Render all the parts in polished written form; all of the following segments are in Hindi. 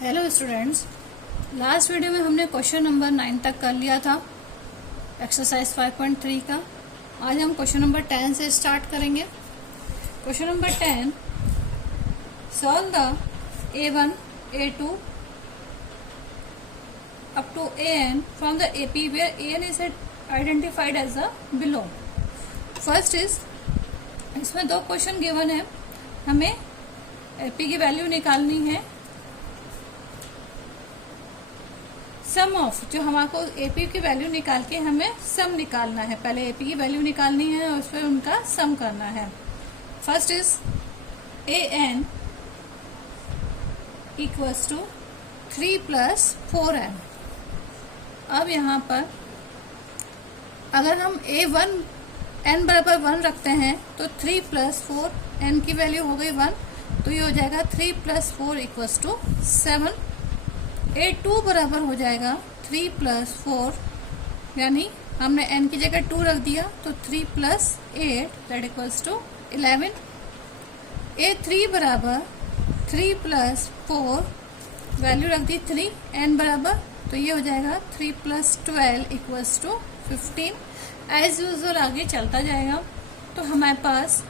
हेलो स्टूडेंट्स, लास्ट वीडियो में हमने क्वेश्चन नंबर 9 तक कर लिया था एक्सरसाइज 5.3 का। आज हम क्वेश्चन नंबर 10 से स्टार्ट करेंगे। Question number 10, solve the A1, A2 up to AN from the AP where AN is identified as the below। First is, इसमें दो क्वेश्चन गिवन है, हमें AP की वैल्यू निकालनी है। सम ऑफ, जो हमको एपी की वैल्यू निकाल के हमें सम निकालना है। पहले एपी की वैल्यू निकालनी है और उस पर उनका सम करना है। First is A N equals to 3 + 4n। अब यहाँ पर अगर हम A1 n बराबर 1 रखते हैं तो 3 + 4 n की वैल्यू हो गई 1, तो ये हो जाएगा 3 + 4 = 7। A2 बराबर हो जाएगा 3 + 4, यानी हमने n की जगह 2 रख दिया तो 3 + 8 दैट = 11। A3 बराबर 3 + 4, वैल्यू रख दी 3, n बराबर, तो ये हो जाएगा 3 + 12 = 15। एज यूजुअल आगे चलता जाएगा। तो हमारे पास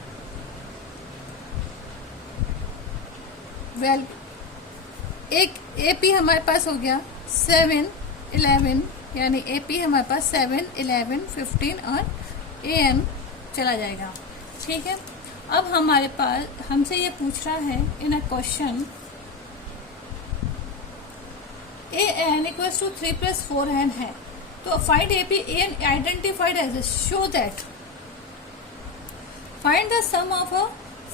एक AP हमारे पास हो गया 7, 11, यानी AP हमारे पास 7, 11, 15 और AN चला जाएगा। ठीक है, अब हमारे पास हमसे ये पूछ रहा है इन अ क्वेश्चन AN = 3 + 4n है, तो find AP AN identified as show that find the sum of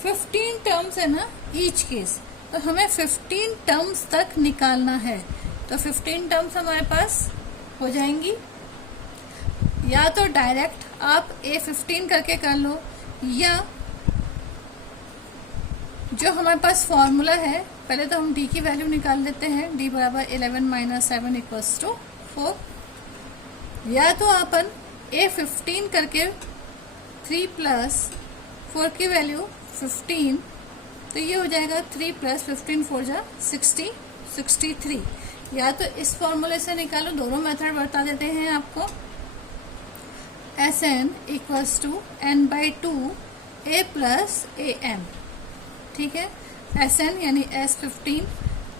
15 terms in each case. तो हमें 15 टर्म्स तक निकालना है। तो 15 टर्म्स हमारे पास हो जाएंगी, या तो डायरेक्ट आप A15 करके कर लो, या जो हमारे पास फॉर्मूला है, पहले तो हम D की वैल्यू निकाल लेते हैं। D बराबर 11 - 7 = 4। या तो अपन A15 करके 3 + 4 की वैल्यू 15, तो ये हो जाएगा 3 + 15 4 जा 60, 63। या तो इस फॉर्मूले से निकालो, दोनों मेथड बता देते हैं आपको। Sn = n/2 A + AN। ठीक है, Sn यानी S15,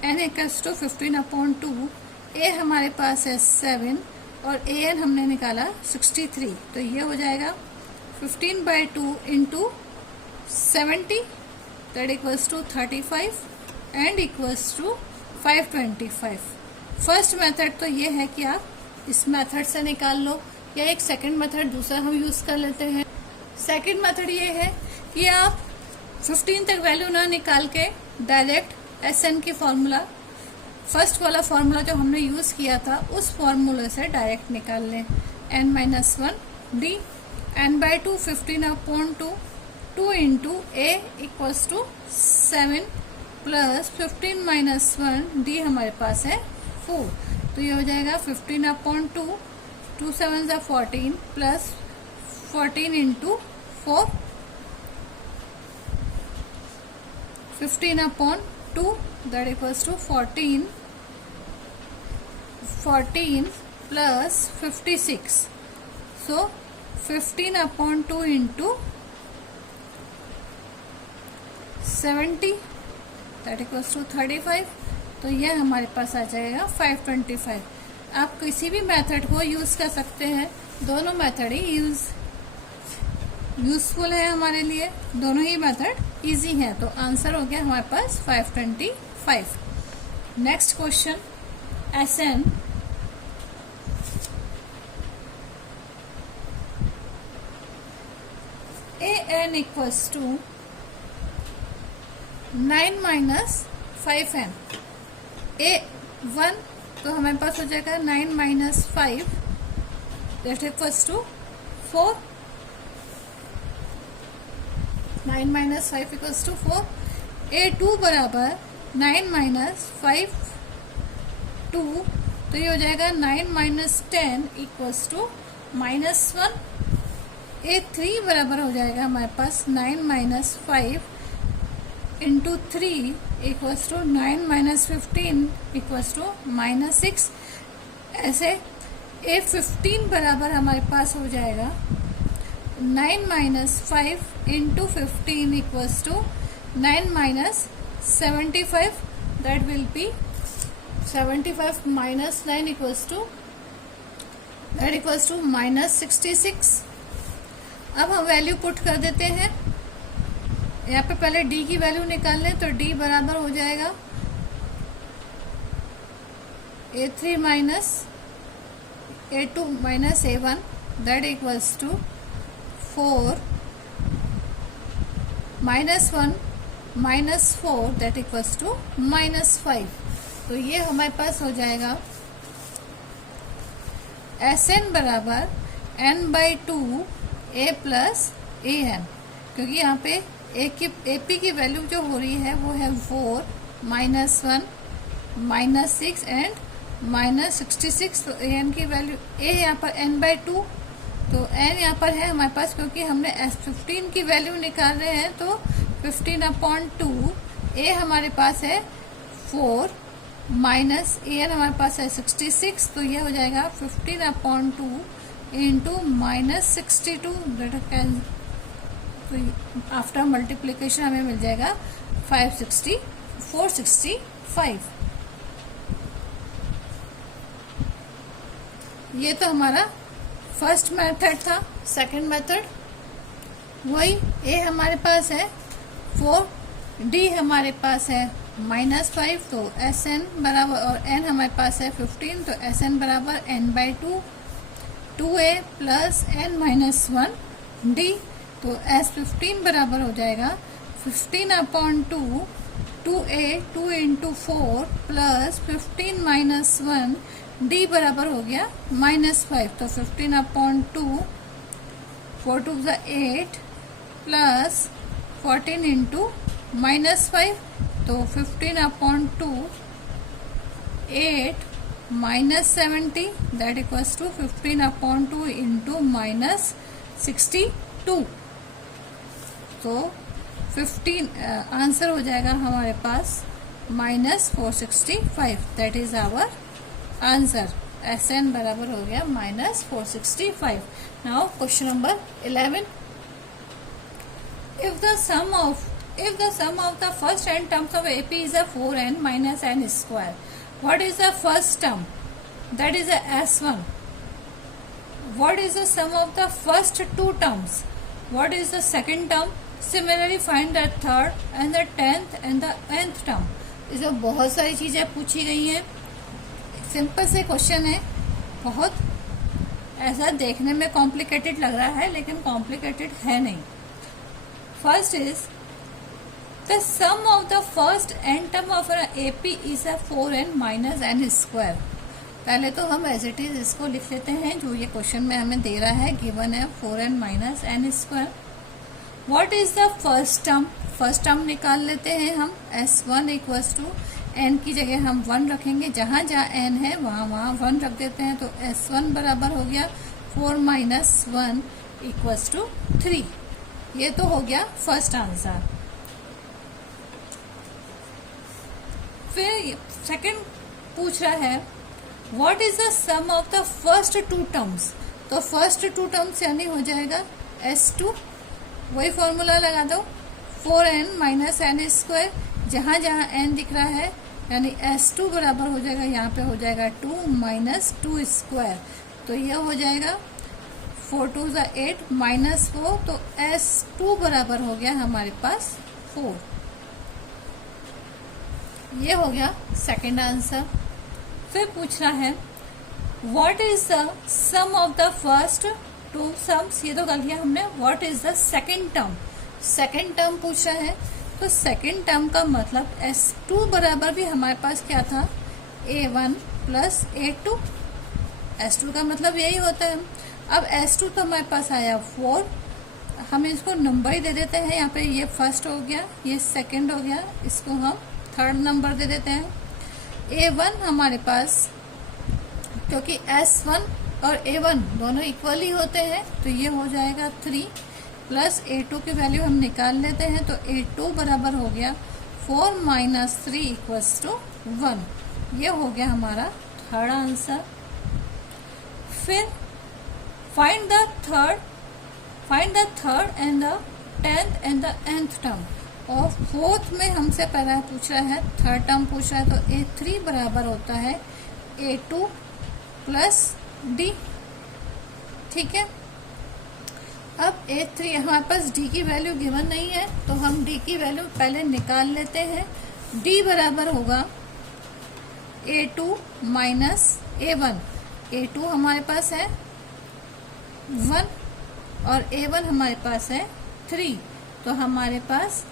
n = 15/2, A हमारे पास है 7 और AN हमने निकाला 63, तो ये हो जाएगा 15/2 × 70 that = 35 and = 525। फर्स्ट मेथड तो ये है कि आप इस मेथड से निकाल लो, या एक सेकंड मेथड दूसरा हम यूज कर लेते हैं। सेकंड मेथड ये है कि आप 15 तक वैल्यू ना निकाल के डायरेक्ट Sn की फॉर्मूला, फर्स्ट वाला फॉर्मूला जो हमने यूज किया था, उस फॉर्मूले से डायरेक्ट निकाल लें। n - 1 D, n/2 15/2, 2 × A = 7 + 15 - 1 D हमारे पास है 4, तो ये हो जाएगा 15/2, 2 7 = 14 + 14 × 4, 15/2 that = 14 + 56, so 15/2 × 70 that = 35, तो यह हमारे पास आ जाएगा 525। आप किसी भी मेथड को यूज कर सकते हैं, दोनों मेथड ही यूजफुल है हमारे लिए, दोनों ही मेथड इजी हैं। तो आंसर हो गया हमारे पास 525। Next question, Sn AN = 9 - 5n। A1 तो हमारे पास हो जाएगा 9 - 5 दैट = 4। 9 - 5 = 4। A2 बराबर 9 - 5 2, तो ये हो जाएगा 9 - 10 = -1। A3 बराबर हो जाएगा हमारे पास 9 - 5 into 3 equals to 9 minus 15 equals to -6। ऐसे A15 बराबर हमारे पास हो जाएगा 9 minus 5 into 15 equals to 9 minus 75, that will be 75 minus 9 equals to -66। अब हम वैल्यू पुट कर देते हैं। यहाँ पे पहले d की वैल्यू निकाल लें तो d बराबर हो जाएगा A3 minus A2 minus A1, that equals to 4 -1 -4, that equals to -5। तो ये हमारे पास हो जाएगा Sn बराबर n/2 A प्लस an, क्योंकि यहाँ पे AP की वैल्यू जो हो रही है वो है 4 -1 -6 एंड -66। तो an की वैल्यू a यहाँ पर n/2, तो n यहाँ पर है हमारे पास, क्योंकि हमने S15 की वैल्यू निकाल रहे हैं। तो 15/2 a हमारे पास है 4 माइनस an हमारे पास है 66, तो ये हो जाएगा 15/2 इंटू -62। तो आफ्टर मल्टीप्लिकेशन हमें मिल जाएगा 465। ये तो हमारा फर्स्ट मेथड था। सेकंड मेथड वही, a हमारे पास है 4, d हमारे पास है -5, तो Sn बराबर, और n हमारे पास है 15, तो Sn बराबर n/2 2a plus n-1 d। तो S15 बराबर हो जाएगा 15/2 2a 2 इंटू 4 प्लस 15 -1 d बराबर हो गया -5। तो 15/2 4 2 8 प्लस 14 इंटू -5, तो 15/2 8 -70, दैट इक्वल्स टू 15/2 इंटू -62। तो 15 आंसर हो जाएगा हमारे पास -465, that is our answer. Sn बराबर हो गया -465। Now question number 11, if the sum of the first n terms of AP is a 4n minus n square, what is the first term? That is a S1. What is the sum of the first two terms? What is the second term? Similarly find the third and the 10th and the nth term. इसमें बहुत सारी चीजें पूछी गई हैं। सिंपल से क्वेश्चन है, बहुत ऐसा देखने में कॉम्प्लिकेटेड लग रहा है लेकिन कॉम्प्लिकेटेड है नहीं। First is the sum of the first n term of AP is a 4n minus n square। पहले तो हम एज इट इज इसको लिख लेते हैं जो ये क्वेश्चन में हमें दे रहा है, गिवन है 4n minus n square। What is the first term? First term निकाल लेते हैं हम। S1 इक्वल्स टू n की जगह हम 1 रखेंगे, जहां जहां n है वहां 1 रख देते हैं। तो S1 बराबर हो गया 4 minus 1 इक्वल्स टू 3। ये तो हो गया फर्स्ट आंसर। फिर सेकंड पूछ रहा है what is the sum of the first two terms. तो फर्स्ट टू टर्म्स यानी हो जाएगा S2, वही फॉर्मूला लगा दो, 4n minus n स्क्वायर, जहां जहां n दिख रहा है यानी S2 बराबर हो जाएगा, यहाँ पे हो जाएगा 2 minus 2 स्क्वायर। तो यह हो जाएगा 4 2 8 -4, तो S2 बराबर हो गया हमारे पास 4। ये हो गया सेकंड आंसर। फिर पूछना है what is the sum of the first two sums. ये तो कर लिया हमने। What is the second term? Second term पूछ रहा है, तो सेकंड टर्म का मतलब S2 बराबर भी हमारे पास क्या था, A1 प्लस A2। S2 का मतलब यही होता है। अब S2 तो हमारे पास आया 4, हम इसको नंबर ही दे देते हैं। यहाँ पे ये फर्स्ट हो गया, ये सेकंड हो गया, इसको हम थर्ड नंबर दे देते हैं। A1 हमारे पास, क्योंकि S1 और A1 दोनों इक्वल ही होते हैं, तो ये हो जाएगा 3 प्लस A2 की वैल्यू हम निकाल लेते हैं। तो A2 बराबर हो गया 4 माइनस 3 इक्वल्स टू 1। ये हो गया हमारा थर्ड आंसर। फिर find the third and the 10th and the nth term. और फोर्थ में हमसे पहला पूछ रहा है, थर्ड टर्म पूछ रहा है, तो A3 बराबर होता है A2 प्लस D। ठीक है, अब A3 हमारे पास D की वैल्यू गिवन नहीं है, तो हम D की वैल्यू पहले निकाल लेते हैं। D बराबर होगा A2 माइनस A1। A2 हमारे पास है 1 और A1 हमारे पास है 3, तो हमारे पास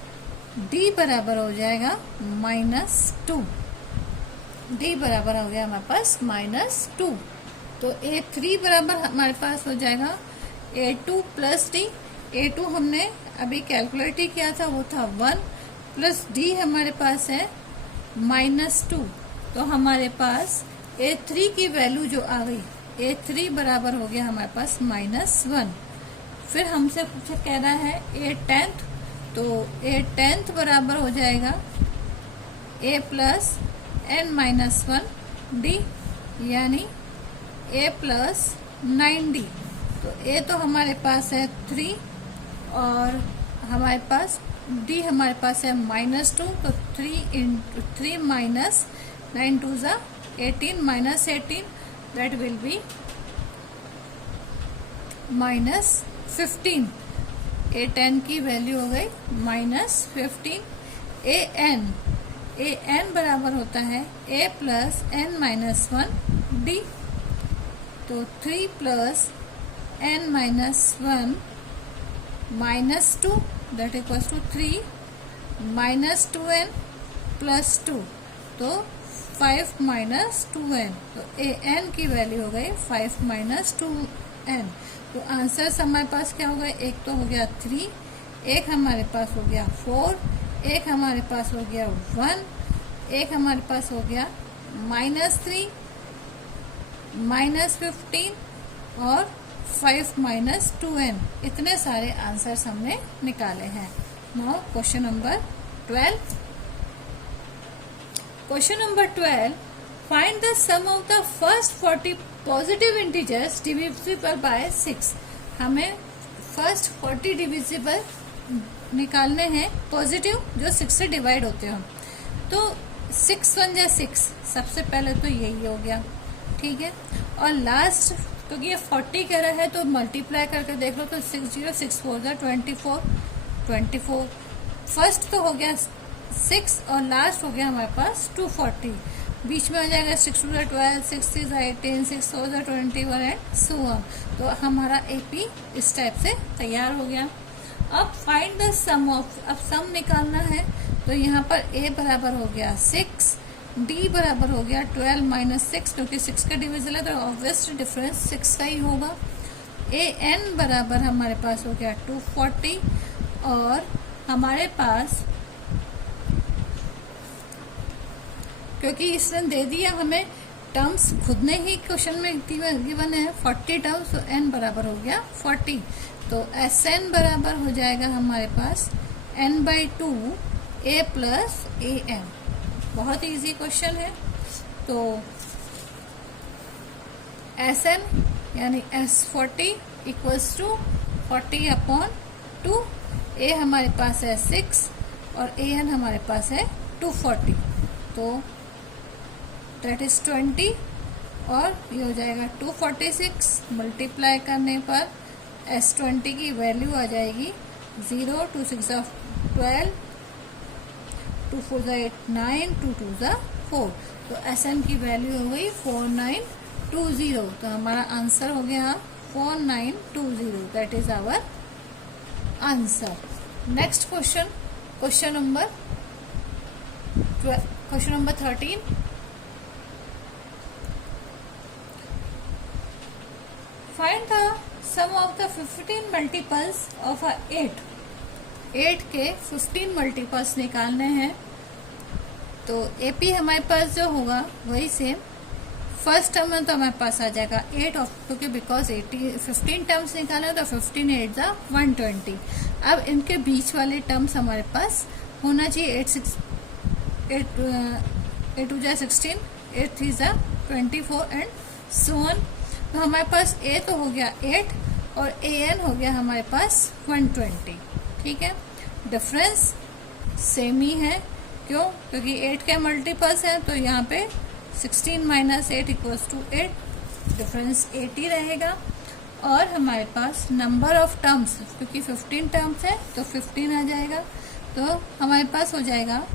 D बराबर हो जाएगा -2। D बराबर हो गया हमारे पास -2। तो A3 बराबर हमारे पास हो जाएगा A2 प्लस D। A2 हमने अभी कैलकुलेट ही किया था, वो था 1 प्लस D हमारे पास है -2। तो हमारे पास A3 की वैल्यू जो आ गई, A3 बराबर हो गया हमारे पास -1। फिर हमसे कुछ कह रहा है A10th, तो A10th बराबर हो जाएगा A plus n minus 1 D, यानी A प्लस 9D। तो A तो हमारे पास है 3 और हमारे पास D हमारे पास है -2, तो 3 माइनस 9 2 ज़ा 18 minus 18, that will B -15। A10 की वैल्यू हो गई -15। an बराबर होता है A plus n minus 1 D। तो 3 plus n minus 1 -2, that equals to 3 minus 2n plus 2, तो 5 माइनस 2n। तो an की वैल्यू हो गई 5 माइनस 2n। तो आंसर हमारे पास क्या हो गया, एक तो हो गया 3, एक हमारे पास हो गया 4, एक हमारे पास हो गया 1, एक हमारे पास हो गया -3, -15 और 5 माइनस 2n। इतने सारे आंसर्स हमने निकाले हैं। Now question number 12। Question number 12, find the sum of the first 40 positive integers divisible by 6। हमें फर्स्ट 40 डिविजिबल निकालने हैं पॉजिटिव, जो 6 से डिवाइड होते हो। तो 6 1 जा 6, सबसे पहले तो यही हो गया। ठीक है, और लास्ट क्योंकि ये 40 कह रहा है तो मल्टीप्लाई करके देख लो, तो 6 0 6 4 जा 24। फर्स्ट तो हो गया 6 और लास्ट हो गया हमारे पास 240। बीच में हो जाएगा 6 2 12, 6 3 18, 6 4 21 एंड सो ऑन। तो हमारा AP इस टाइप से तैयार हो गया। अब फाइंड द सम ऑफ, अब सम निकालना है, तो यहाँ पर A बराबर हो गया 6, D बराबर हो गया 12 माइनस 6, क्योंकि 6 का डिविजन है तो ऑब्वियस डिफरेंस 6 का ही होगा। AN बराबर हमारे पास हो गया 240 और हमारे पास, क्योंकि इसने दे दिया हमें टर्म्स, खुद ने ही क्वेश्चन में गिवन है 40 टर्म्स, तो n बराबर हो गया 40। तो Sn बराबर हो जाएगा हमारे पास n/2 A प्लस AM। बहुत इजी क्वेश्चन है। तो Sn यानी S40 इक्वल्स टू 40/2। A हमारे पास है 6 और AN हमारे पास है 240, तो दैट इज 20 और ये हो जाएगा 246। मल्टीप्लाई करने पर S20 की वैल्यू आ जाएगी 0 2 6 12, 2 4 8 9, 2 2 4। तो Sn की वैल्यू हो गई 4920। तो हमारा आंसर हो गया 4920, that is our answer. Next question, question number 13। Find the sum of the 15 multiples of 8। 8 के 15 मल्टीपल्स निकालने हैं। तो AP हमारे पास जो होगा वही सेम, फर्स्ट टर्म में तो हमारे पास आ जाएगा 8 ऑफ, क्योंकि बिकॉज 15 टर्म्स निकाले तो 15 8 120। अब इनके बीच वाले टर्म्स हमारे पास होना चाहिए 8 6 8 टू जा 16, 8 3 जा 24 एंड सो ऑन। तो हमारे पास ए तो हो गया 8 और ए एन हो गया हमारे पास 120। ठीक है, डिफरेंस सेम ही है। क्यों? क्योंकि 8 के मल्टीपल्स हैं, तो यहाँ पे 16 माइनस 8 इक्वल्स टू 8, डिफरेंस 8 ही रहेगा। और हमारे पास नंबर ऑफ टर्म्स, क्योंकि 15 टर्म्स है तो 15 आ जाएगा। तो हमारे पास हो जाएगा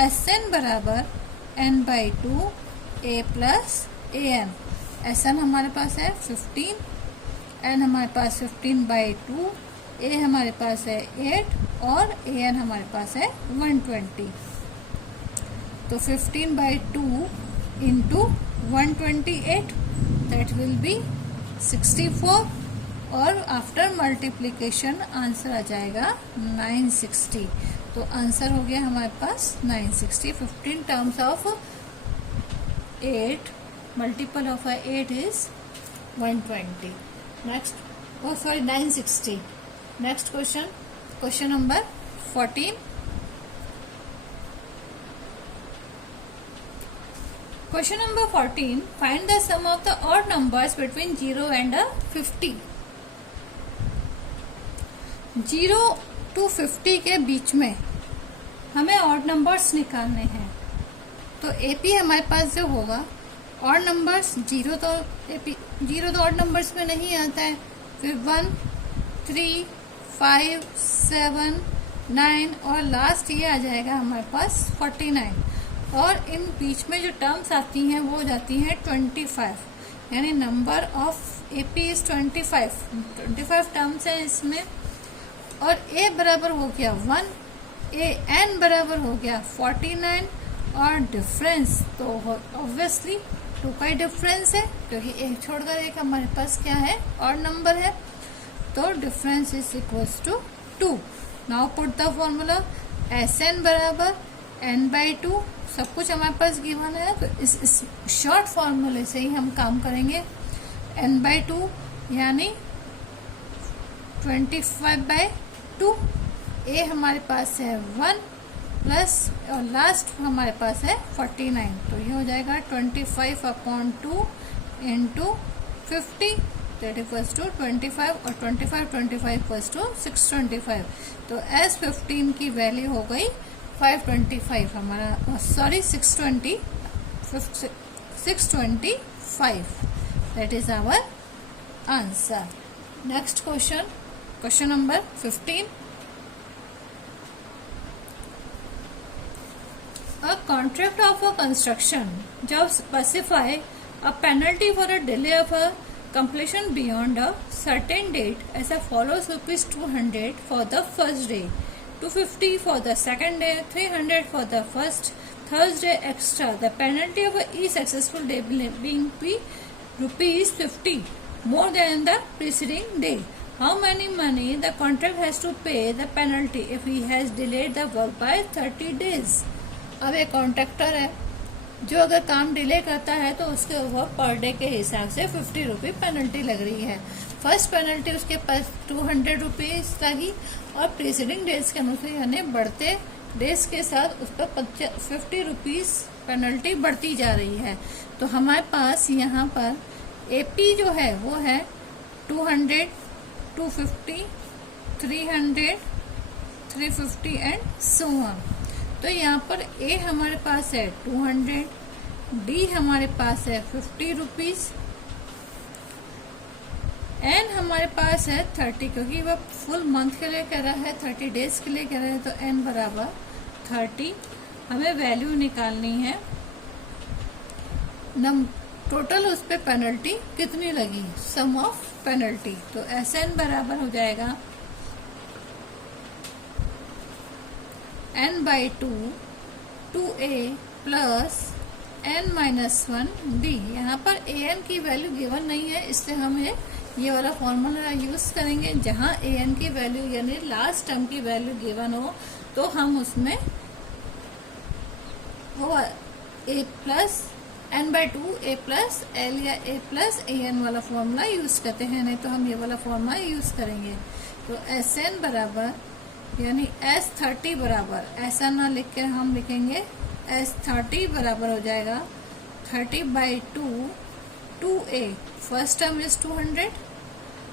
Sn बराबर n/2 a plus A N. Sn हमारे पास है 15, n हमारे पास 15/2, a हमारे पास है 8 और an हमारे पास है 120। तो 15/2 इंटू 128, दैट विल बी 64 और आफ्टर मल्टीप्लिकेशन आंसर आ जाएगा 960। तो आंसर हो गया हमारे पास 960। 15 terms of 8, multiple of 8 is 120। Next, oh sorry, 960। Next question, question number 14। Question number 14. Find the sum of the odd numbers between 0 and 50. 0 to 50 के बीच में हमें ऑड नंबर्स निकालने हैं। तो एपी हमारे पास जो होगा, ऑड नंबर्स 0 तो ऑड नंबर्स में नहीं आता है। फिर 1, 3, 5, 7, 9 और लास्ट ये आ जाएगा हमारे पास 49। और इन बीच में जो टर्म्स आती हैं वो हो जाती हैं 25, यानी number of AP is 25 terms हैं इसमें। और ए बराबर हो गया 1, ए एन बराबर हो गया 49 और डिफरेंस तो ऑब्वियसली 2 का ही डिफरेंस है, क्योंकि एक छोड़कर एक हमारे पास क्या है, और नंबर है। तो difference is equals to 2। Now put the formula, Sn बराबर n/2, सब कुछ हमारे पास गिवन है। तो इस शॉर्ट फॉर्मूले से ही हम काम करेंगे। n/2 यानी 25/2, ए हमारे पास है 1 प्लस और लास्ट हमारे पास है 49। तो ये हो जाएगा 25/2 इंटू 50, दैट इक्वल्स टू 25 और 25 इक्वल्स टू 625। तो S15 की वैल्यू हो गई 525 हमारा, sorry 625, that is our answer. Next question, question number 15। A contract of a construction job specify a penalty for a delay of a completion beyond a certain date as follows: rupees 200 for the first day, 250 for the second day, 300 for the first Thursday extra. The penalty of each successful day being rupees 50 more than the preceding day. How many money the contract has to pay the penalty if he has delayed the work by 30 days? अब एक कॉन्ट्रैक्टर है जो अगर काम डिले करता है तो उसके ऊपर पर डे के हिसाब से 50 रुपये पेनल्टी लग रही है। फर्स्ट पेनल्टी उसके पास 200 रुपीज लगी और प्रीसीडिंग डेज के अनुसार यानी बढ़ते डेज के साथ उस पर 50 रुपीज पेनल्टी बढ़ती जा रही है। तो हमारे पास यहाँ पर एपी जो है वो है 200, 250, 300, 350 एंड सो ऑन। तो यहाँ पर ए हमारे पास है 200, डी हमारे पास है 50 रुपीज, एन हमारे पास है 30, क्योंकि वह फुल मंथ के लिए कह रहा है, 30 डेज के लिए कह रहा है। तो एन बराबर 30। हमें वैल्यू निकालनी है टोटल उस पे पेनल्टी कितनी लगी, सम ऑफ पेनल्टी। तो एस एन बराबर हो जाएगा n/2 2a plus n-1 d। यहाँ पर an की वैल्यू गिवन नहीं है, इसलिए हम ये वाला फॉर्मूला यूज करेंगे। जहाँ an की वैल्यू यानी लास्ट टर्म की वैल्यू गिवन हो तो हम उसमें वो a plus n/2 a plus l या a प्लस an वाला फॉर्मूला यूज करते हैं, नहीं तो हम ये वाला फॉर्मूला यूज करेंगे। तो Sn बराबर यानी S30 बराबर, ऐसा ना लिख के हम लिखेंगे S30 बराबर हो जाएगा 30/2 2A। फर्स्ट टर्म इज 200,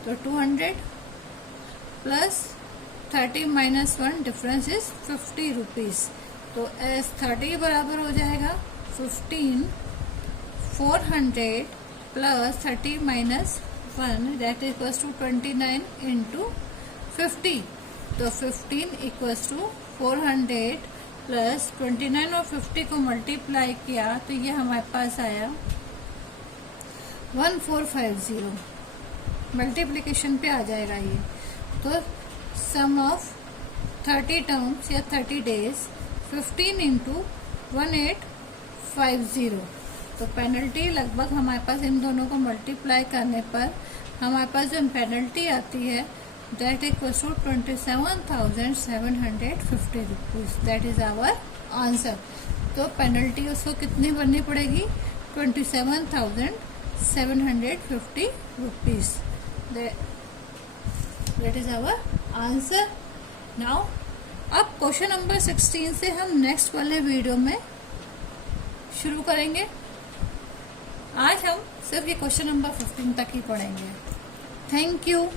तो 200 plus 30 minus 1 difference is 50 rupees. तो S30 बराबर हो जाएगा 15 400 plus 30 minus 1 that equals to 29 into 50। तो 15 इक्वल्स टू 400 प्लस 29 और 50 को मल्टीप्लाई किया तो ये हमारे पास आया 1450। मल्टीप्लिकेशन पे आ जाएगा ये। तो सम ऑफ 30 टर्म्स या 30 डेज 15 इंटू 1850। तो पेनल्टी लगभग हमारे पास इन दोनों को मल्टीप्लाई करने पर हमारे पास जो पेनल्टी आती है that equals to 27,750 rupees. That is our answer. तो पेनल्टी उसको कितनी भरनी पड़ेगी 27,750 rupees. That is our answer. Now अब क्वेश्चन नंबर 16 से हम नेक्स्ट वाले वीडियो में शुरू करेंगे। आज हम सिर्फ ये क्वेश्चन नंबर 15 तक ही पढ़ेंगे। Thank you.